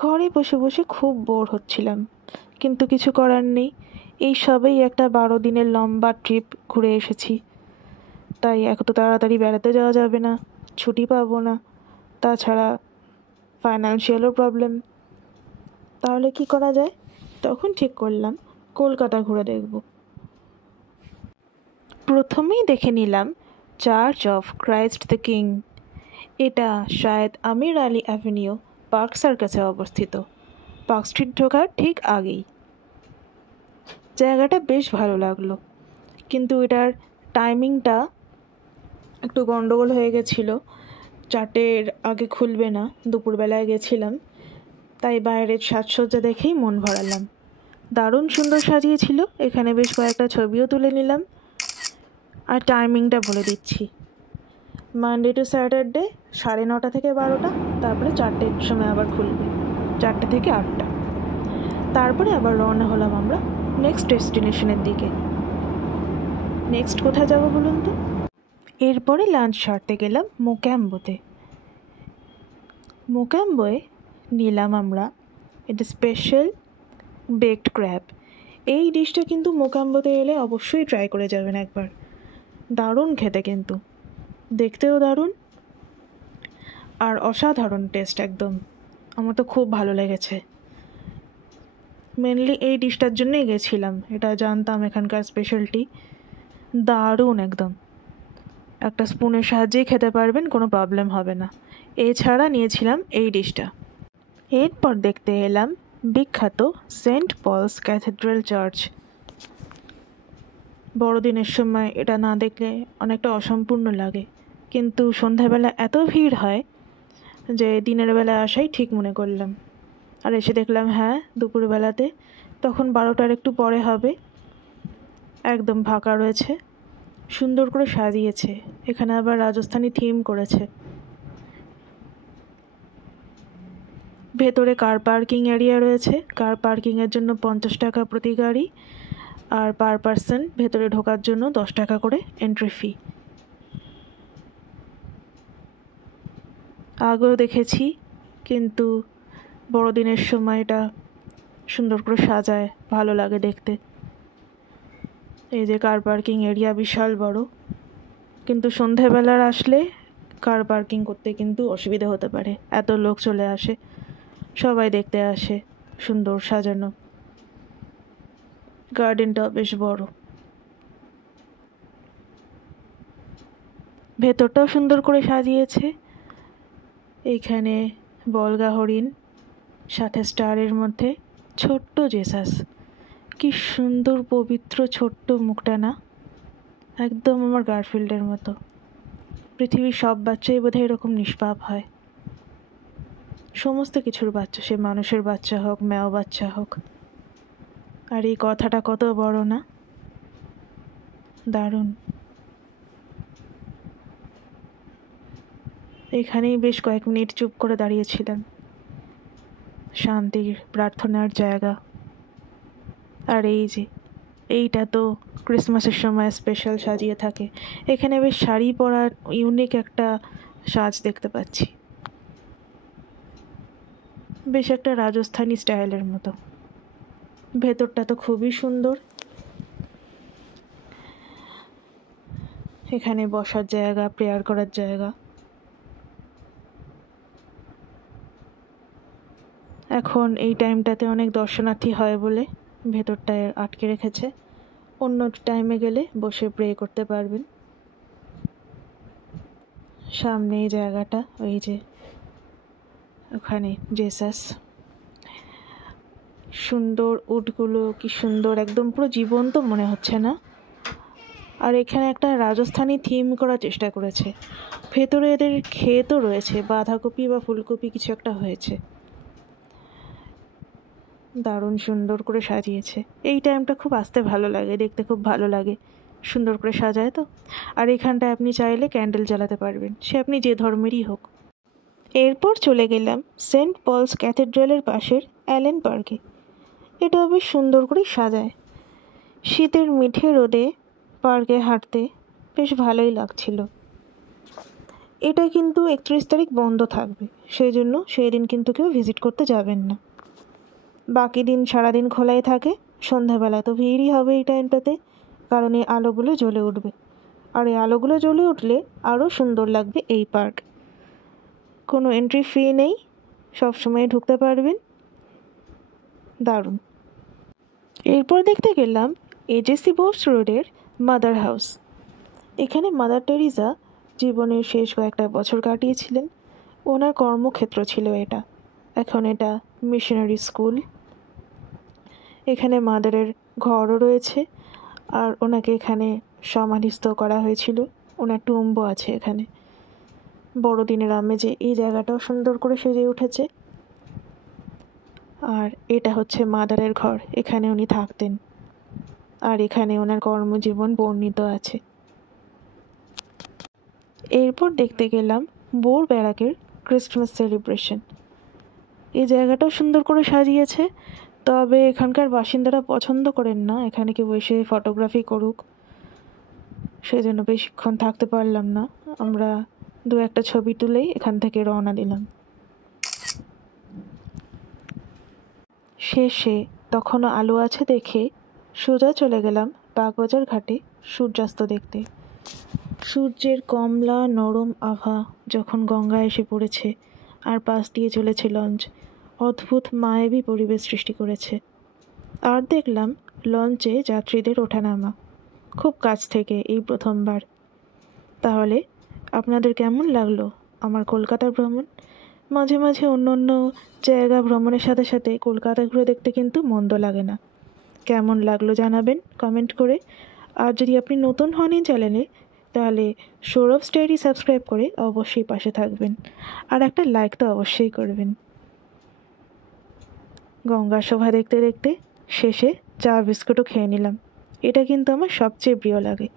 ঘরে বসে বসে খুব বোর হচ্ছিলাম, কিন্তু কিছু করার নেই। এই সবেই একটা 12 দিনের লম্বা ট্রিপ ঘুরে এসেছি, তাই এত তাড়াতাড়ি বেড়াতে যাওয়া যাবে না, ছুটি পাবো না। তাছাড়া ফাইন্যান্সিয়ালও প্রবলেম। তাহলে কি করা যায়? তখন ঠিক করলাম কলকাতা ঘুরে দেখব। প্রথমেই দেখে নিলাম church of Christ the king. এটা শায়দ আমির আলী অ্যাভিনিউ, পার্ক সার্কাসে অবস্থিত, পার্ক স্ট্রিট ঢোকার ঠিক আগেই। জায়গাটা বেশ ভালো লাগলো, কিন্তু এটার টাইমিংটা একটু গন্ডগোল হয়ে গেছিলো। 4টের আগে খুলবে না, দুপুরবেলায় গেছিলাম, তাই বাইরের সাজসজ্জা দেখেই মন ভরালাম। দারুণ সুন্দর সাজিয়েছিল, এখানে বেশ কয়েকটা ছবিও তুলে নিলাম। আর টাইমিংটা বলে দিচ্ছি, মানডে টু স্যাটারডে 9:30 থেকে 12টা, তারপরে 4টের সময় আবার খুলবে, 4টে থেকে 8টা। তারপরে আবার রওনা হলাম আমরা নেক্সট ডেস্টিনেশনের দিকে। নেক্সট কোথায় যাব বলুন তো? এরপরে লাঞ্চ সারতে গেলাম মোক্যাম্বোতে। মোক্যাম্বোয় নিলাম আমরা এটা স্পেশাল বেকড ক্র্যাব। এই ডিশটা কিন্তু মোক্যাম্বোতে এলে অবশ্যই ট্রাই করে যাবেন একবার। দারুণ খেতে, কিন্তু দেখতেও দারুণ আর অসাধারণ টেস্ট একদম। আমার তো খুব ভালো লেগেছে। মেনলি এই ডিশটার জন্যই গেছিলাম, এটা জানতাম এখানকার স্পেশালিটি। দারুণ একদম, একটা স্পুনের সাহায্যেই খেতে পারবেন, কোনো প্রবলেম হবে না। এছাড়া নিয়েছিলাম এই ডিশটা। এরপর দেখতে এলাম বিখ্যাত সেন্ট পলস ক্যাথেড্রাল চার্চ। বড়দিনের সময় এটা না দেখলে অনেকটা অসম্পূর্ণ লাগে, কিন্তু সন্ধ্যাবেলা এত ভিড় হয় যে দিনের বেলা আসাই ঠিক মনে করলাম। আর এসে দেখলাম হ্যাঁ, দুপুরবেলাতে, তখন 12টার একটু পরে হবে, একদম ফাঁকা রয়েছে, সুন্দর করে সাজিয়েছে। এখানে আবার রাজস্থানী থিম করেছে। ভেতরে কার পার্কিং এরিয়া রয়েছে, কার পার্কিংয়ের জন্য 50 টাকা প্রতি গাড়ি, আর পার পার্সন ভেতরে ঢোকার জন্য 10 টাকা করে এন্ট্রি ফি। আগেও দেখেছি, কিন্তু বড়দিনের সময় এটা সুন্দর করে সাজায়, ভালো লাগে দেখতে। এই যে কার পার্কিং এরিয়া বিশাল বড়, কিন্তু সন্ধেবেলার আসলে কার পার্কিং করতে কিন্তু অসুবিধা হতে পারে, এত লোক চলে আসে, সবাই দেখতে আসে। সুন্দর সাজানো, গার্ডেনটাও বেশ বড়, ভেতরটাও সুন্দর করে সাজিয়েছে। এইখানে বলগা হরিণ, সাথে স্টারের মধ্যে ছোট্ট জেসাস। কি সুন্দর পবিত্র ছোট্ট মুখটা না, একদম আমার গারফিল্ডের মতো। পৃথিবীর সব বাচ্চাই বোধহয় এরকম নিষ্পাপ হয়, সমস্ত কিছুর বাচ্চা, সে মানুষের বাচ্চা হোক, ম্যাও বাচ্চা হোক। আর এই কথাটা কত বড় না, দারুণ। এখানেই বেশ কয়েক মিনিট চুপ করে দাঁড়িয়েছিলাম, শান্তির প্রার্থনার জায়গা। আর এই যে এইটা তো ক্রিসমাসের সময় স্পেশাল সাজিয়ে থাকে। এখানে বেশ শাড়ি পরার ইউনিক একটা সাজ দেখতে পাচ্ছি, বেশ একটা রাজস্থানী স্টাইলের মতো। ভেতরটা তো খুবই সুন্দর, এখানে বসার জায়গা, প্রেয়ার করার জায়গা। এখন এই টাইমটাতে অনেক দর্শনার্থী হয় বলে ভেতরটায় আটকে রেখেছে, অন্য টাইমে গেলে বসে প্রে করতে পারবেন। সামনে এই জায়গাটা, ওই যে ওখানে জেসাস, সুন্দর উটগুলো, কি সুন্দর, একদম পুরো জীবন্ত মনে হচ্ছে না? আর এখানে একটা রাজস্থানী থিম করার চেষ্টা করেছে। ভেতরে এদের ক্ষেতও রয়েছে, বাঁধাকপি বা ফুলকপি কিছু একটা হয়েছে। দারুণ সুন্দর করে সাজিয়েছে। এই টাইমটা খুব আসতে ভালো লাগে, দেখতে খুব ভালো লাগে, সুন্দর করে সাজায় তো। আর এখানটায় আপনি চাইলে ক্যান্ডেল জ্বালাতে পারবেন, সে আপনি যে ধর্মেরই হোক। এরপর চলে গেলাম সেন্ট পলস ক্যাথেড্রালের পাশের অ্যালেন পার্কে। এটাও বেশ সুন্দর করে সাজায়। শীতের মিঠে রোদে পার্কে হাঁটতে বেশ ভালোই লাগছিল। এটা কিন্তু 31 তারিখ বন্ধ থাকবে, সেই জন্য সেই দিন কিন্তু কেউ ভিজিট করতে যাবেন না। বাকি দিন সারাদিন খোলাই থাকে। সন্ধ্যাবেলা তো ভিড়ই হবে এই টাইমটাতে, কারণ এই আলোগুলো জ্বলে উঠবে। আর এই আলোগুলো জ্বলে উঠলে আরও সুন্দর লাগবে এই পার্ক। কোনো এন্ট্রি ফি নেই, সবসময় ঢুকতে পারবেন। দারুণ। এরপর দেখতে গেলাম এজেসি বোস রোডের মাদার হাউস। এখানে মাদার টেরিজা জীবনের শেষ কয়েকটা বছর কাটিয়েছিলেন। ওনার কর্মক্ষেত্র ছিল এটা। এখন এটা মিশনারি স্কুল। এখানে মাদারের ঘরও রয়েছে, আর ওনাকে এখানে সমাধিস্থ করা হয়েছিল। ওনার টুম্ব আছে এখানে। বড়দিনের আমেজে এই জায়গাটাও সুন্দর করে সেজে উঠেছে। আর এটা হচ্ছে মাদারের ঘর, এখানে উনি থাকতেন, আর এখানে ওনার কর্মজীবন বর্ণিত আছে। এরপর দেখতে গেলাম বোর ব্যারাকের ক্রিসমাস সেলিব্রেশন। এই জায়গাটাও সুন্দর করে সাজিয়েছে, তবে এখানকার বাসিন্দারা পছন্দ করেন না এখানে কেউ এসে ফটোগ্রাফি করুক, সেজন্য বেশিক্ষণ থাকতে পারলাম না। আমরা 2-1টা ছবি তুলেই এখান থেকে রওনা দিলাম। শেষে তখনও আলো আছে দেখে সোজা চলে গেলাম বাগবাজার ঘাটে সূর্যাস্ত দেখতে। সূর্যের কমলা নরম আভা যখন গঙ্গা এসে পড়েছে আর পাশ দিয়ে চলেছে লঞ্চ, অদ্ভুত মায়াবী পরিবেশ সৃষ্টি করেছে। আর দেখলাম লঞ্চে যাত্রীদের ওঠানামা খুব কাছ থেকে, এই প্রথমবার। তাহলে আপনাদের কেমন লাগলো আমার কলকাতার ভ্রমণ? মাঝে মাঝে অন্য অন্য জায়গা ভ্রমণের সাথে সাথে কলকাতা ঘুরে দেখতে কিন্তু মন্দ লাগে না। কেমন লাগলো জানাবেন কমেন্ট করে। আর যদি আপনি নতুন হন এই চ্যানেলে, তাহলে সৌরভ স্টাইরি সাবস্ক্রাইব করে অবশ্যই পাশে থাকবেন, আর একটা লাইক তো অবশ্যই করবেন। গঙ্গা শোভা দেখতে দেখতে শেষে চা বিস্কুটও খেয়ে নিলাম। এটা কিন্তু আমার সবচেয়ে প্রিয় লাগে।